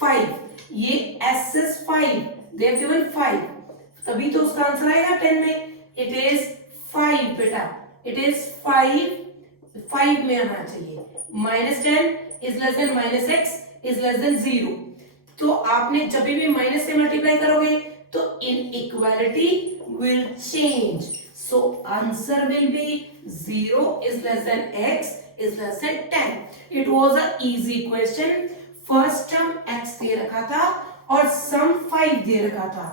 5, ये s is 5, they have given 5, तभी तो उसका आंसर आएगा 10 में. इट इज 5 बेटा, इट इज 5 में आना चाहिए. -10 is less than -x is less than 0. तो आपने जब भी माइनस से मल्टीप्लाई करोगे तो inequality will change. So answer will be 0 is less than x is less than 10. It was a easy question. First term x दे रखा था और सम 5 दे रखा था.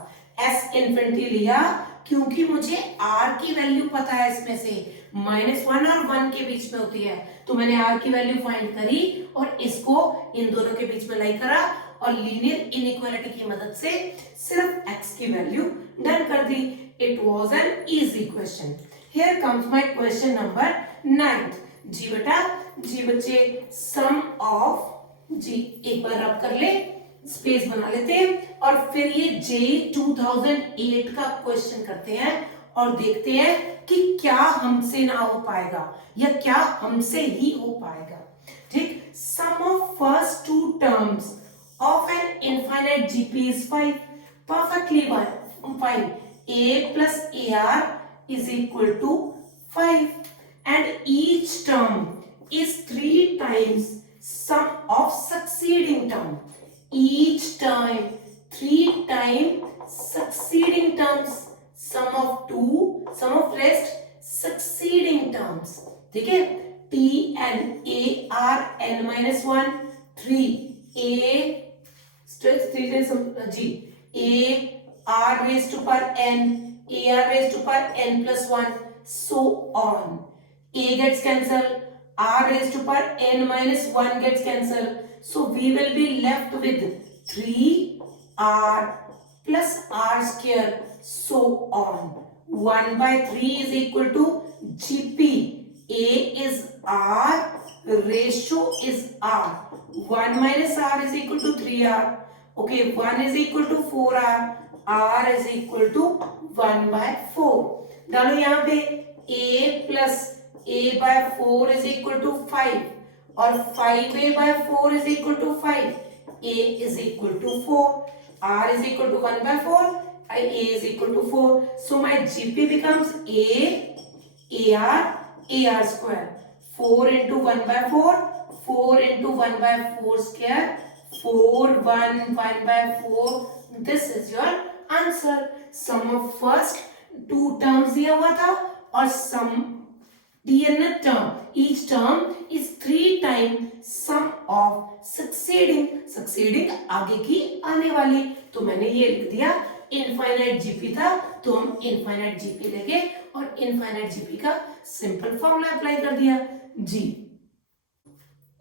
s इन्फिनिटी लिया क्योंकि मुझे r की वैल्यू पता है. इसमें से -1 और 1 के बीच में होती है, तो मैंने r की वैल्यू फाइंड करी और इसको इन दोनों के बीच में लाई करा और लीनियर इनइक्वालिटी की मदद से सिर्फ x की वैल्यू डन कर दी. It was an easy question. Here comes my question number 9. जी बेटा, जी बच्चे, सम ऑफ जी एक बार रब कर ले, स्पेस बना लेते हैं और फिर ये जेई 2008 का क्वेश्चन करते हैं और देखते हैं कि क्या हमसे ना हो पाएगा या क्या हमसे ही हो पाएगा. ठीक. Sum of first two terms of an infinite GP is 5. Perfectly fine. a plus ar is equal to 5 and each term is 3 times sum of succeeding term. Each time 3 times succeeding terms. Sum of 2, sum of rest succeeding terms. ठीक है. t n a r n minus 1 3 a g a r raised to power n a r raised to power n plus 1 so on. A gets cancelled, r raised to power n minus 1 gets cancelled. So we will be left with 3r plus r square, so on. 1 by 3 is equal to Gp. A is r, ratio is r. 1 minus r is equal to 3r. Okay, 1 is equal to 4r. r is equal to 1 by 4. डालो यहाँ पे a plus a by 4 is equal to 5 और 5a by 4 is equal to 5. a is equal to 4. r is equal to 1 by 4. a is equal to 4. So my Gp becomes ar square. 4 into 1 by 4. 4 into 1 by 4 square. 4 1 1 by 4. This is your answer. Sum of first two terms दिया हुआ था और सम dn term, each term is 3 times sum of succeeding आगे की आने वाली. तो मैंने ये लिख दिया इनफाइनाइट जीपी था तो हम इनफाइनाइट जीपी लेंगे और इनफाइनाइट जीपी का सिंपल फॉर्मूला अप्लाई कर दिया जी.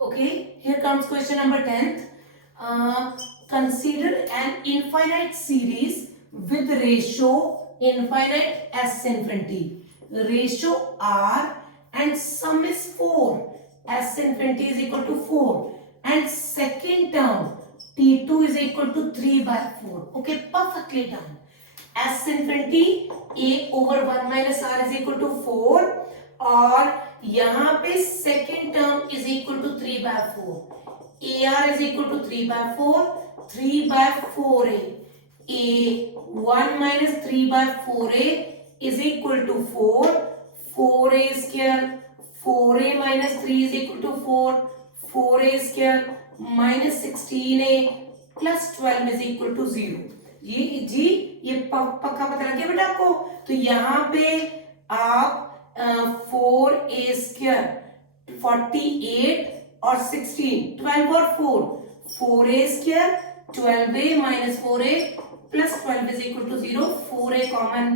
Okay, here comes question number 10th. Consider an infinite series with ratio infinite s infinity, ratio r and sum is 4. S infinity is equal to 4 and second term t2 is equal to 3 by 4. Okay, perfectly done. S infinity a over 1 minus r is equal to 4 और यहाँ पे second term is equal to 3 by 4. ar is equal to 3 by 4. 3 by 4a. a 1 minus 3 by 4a is equal to 4. 4a square. 4a minus 3 is equal to 4. 4a square minus 16a plus 12 is equal to 0. ये पक्का पता लग गया बेटा आपको. तो यहाँ पे आप 4a square 48 और 16 12 और 4 4a square 12a minus 4a plus 12 is equal to 0. 4a common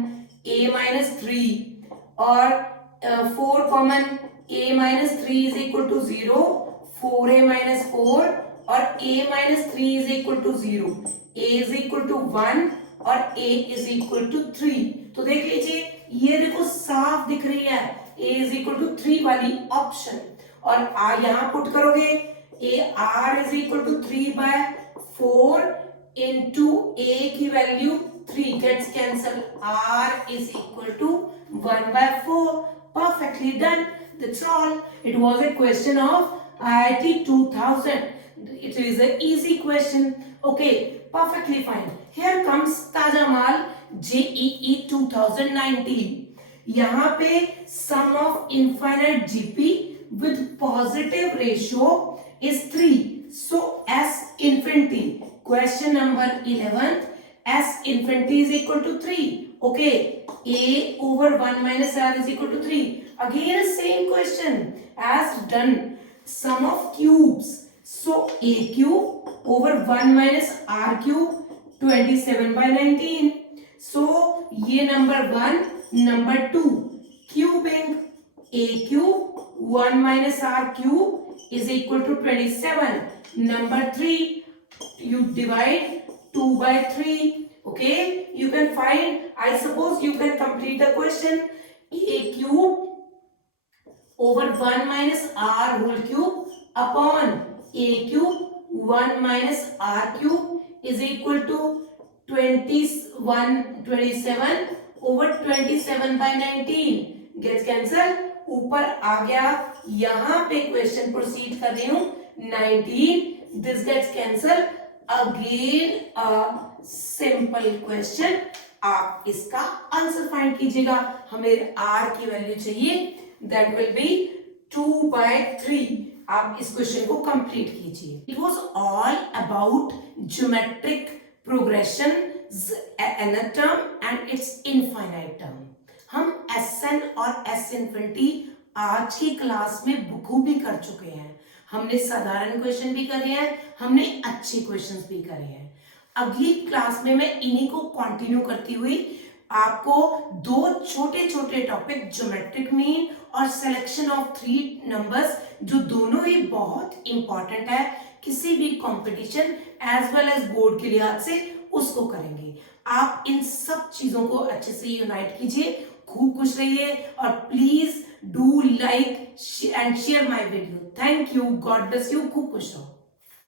a minus 3 और 4 common a minus 3 is equal to 0. 4a minus 4 और a minus 3 is equal to 0. a is equal to 1 और a is equal to 3. तो देख लीजिए ये देखो साफ दिख रही है a is equal to 3 वाली ऑप्शन और यहाँ पुट करोगे r is equal to 3 by 4 into a की value 3 gets cancelled. r is equal to 1 by 4. Perfectly done. That's all. It was a question of IIT 2000. It is an easy question. Okay, perfectly fine. Here comes ताजा माल JEE 2019. यहाँ पे sum of infinite GP with positive ratio is 3. So S infinity. Question number 11. S infinity is equal to 3. Okay. A over 1 minus r is equal to 3. Again same question as done. Sum of cubes. So a cube over 1 minus r cube 27 by 19. So ये number 1, number 2. Cubing a cube 1 minus r cube is equal to 27. Number 3, you divide 2 by 3. Okay, you can find, I suppose you can complete the question. A cube over 1 minus r whole cube upon a cube 1 minus r cube is equal to 27 over 27 by 19 gets cancelled. ऊपर आ गया. यहाँ पे question proceed कर रही हूँ 19. This gets cancel. Again a simple question. आप इसका answer find कीजिएगा. हमें r की वैल्यू चाहिए. That will be 2 by 3. आप इस क्वेश्चन को कंप्लीट कीजिए. It was all about geometric progression nth term and it's infinite term. हम Sn और S इन्फिनिटी आज की क्लास में बखूबी कर चुके हैं. हमने साधारण क्वेश्चन भी करे हैं, हमने अच्छे क्वेश्चंस भी करे हैं. अगली क्लास में मैं इन्हीं को कंटिन्यू करती हुई आपको 2 छोटे छोटे टॉपिक ज्योमेट्रिक मीन और सिलेक्शन ऑफ 3 नंबर्स जो दोनों ही बहुत इंपॉर्टेंट है किसी भी competition as well as board के लिहाज से उसको करेंगे। आप इन सब चीजों को अच्छे से यूनाइट कीजिए, खूब खुश रहिए और please do like and share my video. Thank you, God bless you, खूब खुश रहो।